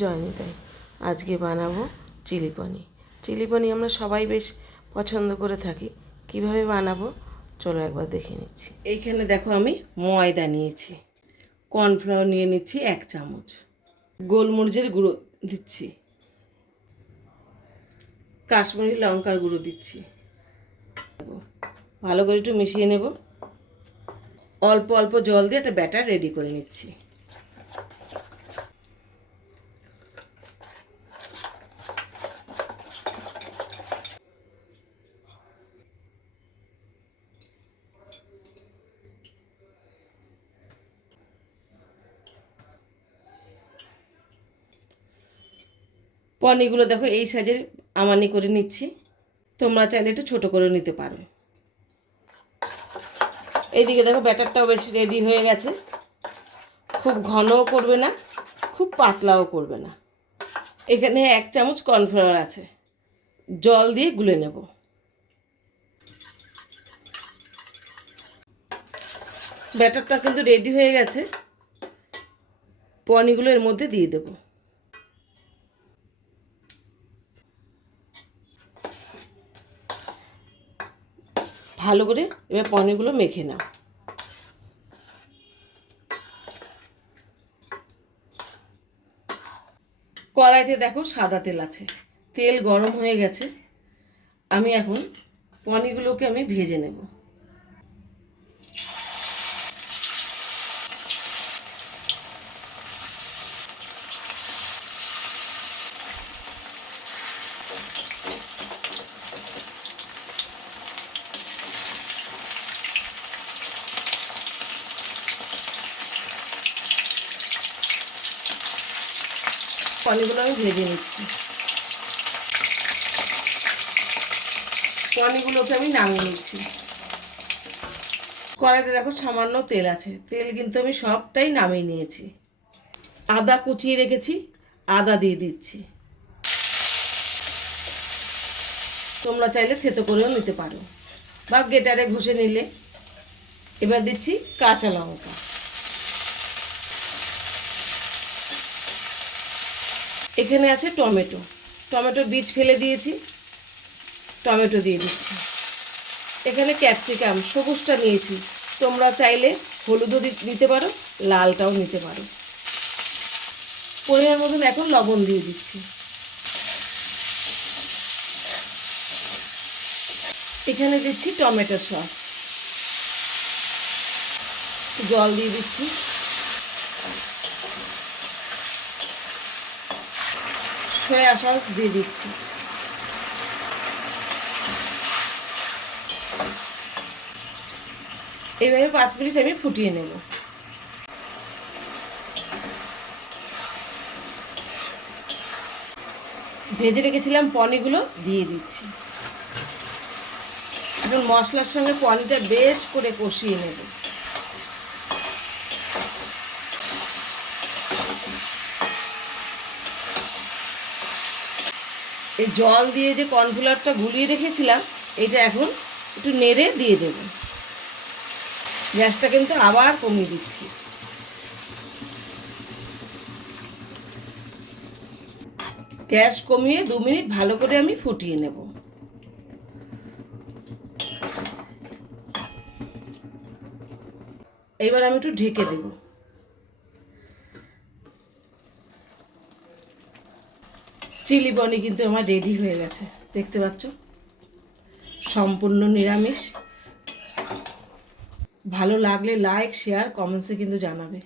জয়নিতাই আজকে বানাবো চিলি পনির। চিলি পনির আমরা সবাই বেশ পছন্দ করে থাকি। কিভাবে বানাবো চলো একবার দেখে নিচ্ছি। এইখানে দেখো আমি ময়দা নিয়েছি, কর্নফ্লাওয়ার নিয়ে নিচ্ছি 1 চামচ, গোলমরিচের গুঁড়ো দিচ্ছি, কাশ্মীরি লঙ্কার গুঁড়ো দিচ্ছি। ভালো করে একটু মিশিয়ে নেব। অল্প অল্প জল দিয়ে একটা ব্যাটার রেডি করে নিচ্ছি। পনিরগুলো দেখো এই সাইজের আমানি করে নিচ্ছি, তোমরা চাইলে একটু ছোটো করে নিতে পারো। এইদিকে দেখো ব্যাটারটাও বেশ রেডি হয়ে গেছে। খুব ঘনও করবে না, খুব পাতলাও করবে না। এখানে 1 চামচ কর্নফ্লাওয়ার আছে, জল দিয়ে গুলে নেব। ব্যাটারটা কিন্তু রেডি হয়ে গেছে, পনিরগুলো এর মধ্যে দিয়ে দেব। ভালো করে এবার পনিরগুলো মেখে নাও। কড়াইতে দেখো সাদা তেল আছে, তেল গরম হয়ে গেছে। আমি এখন পনিরগুলোকে ভেজে নেব। পনিরগুলো আমি ভেজে নিচ্ছি। পনিরগুলোকে আমি নামিয়ে নিচ্ছি। কড়াইতে দেখো সামান্য তেল আছে, তেল কিন্তু আমি সবটাই নামিয়ে নিয়েছি। আদা কুচিয়ে রেখেছি, আদা দিয়ে দিচ্ছি। তোমরা চাইলে থেতো করেও নিতে পারো বা গ্রেটারে ঘষে নিলে। এবার দিচ্ছি কাঁচা লঙ্কা, এখানে আছে টমেটো, টমেটোর বীজ ফেলে দিয়েছি, টমেটো দিয়ে দিচ্ছি। এখানে ক্যাপসিকাম সবুজটা নিয়েছি, তোমরা চাইলে হলুদও দিতে পারো, লালটাও নিতে পারো। পরিমাণ মতন এখন লবণ দিয়ে দিচ্ছি। এখানে দিচ্ছি টমেটো সস, জল দিয়ে দিচ্ছি। সয়া সস দিয়ে দিচ্ছি। এইভাবে 5 মিনিট আমি ফুটিয়ে নেব। ভেজে রেখেছিলাম পনিরগুলো দিয়ে দিচ্ছি। এখন মশলার সঙ্গে পনিরটা বেশ করে কষিয়ে নেব। এই জল দিয়ে যে কর্নফ্লাওয়ারটা গুলিয়ে রেখেছিলাম, এটা এখন একটু নেড়ে দিয়ে দেব। গ্যাসটা কিন্তু আবার কমিয়ে দিচ্ছি। গ্যাস কমিয়ে 2 মিনিট ভালো করে আমি ফুটিয়ে নেব। এবার আমি একটু ঢেকে দেব। চিলি পনির কিন্তু আমার রেডি হয়ে গেছে, দেখতে পাচ্ছ, সম্পূর্ণ নিরামিষ। ভালো লাগলে লাইক, শেয়ার, কমেন্টসে কিন্তু জানাবে।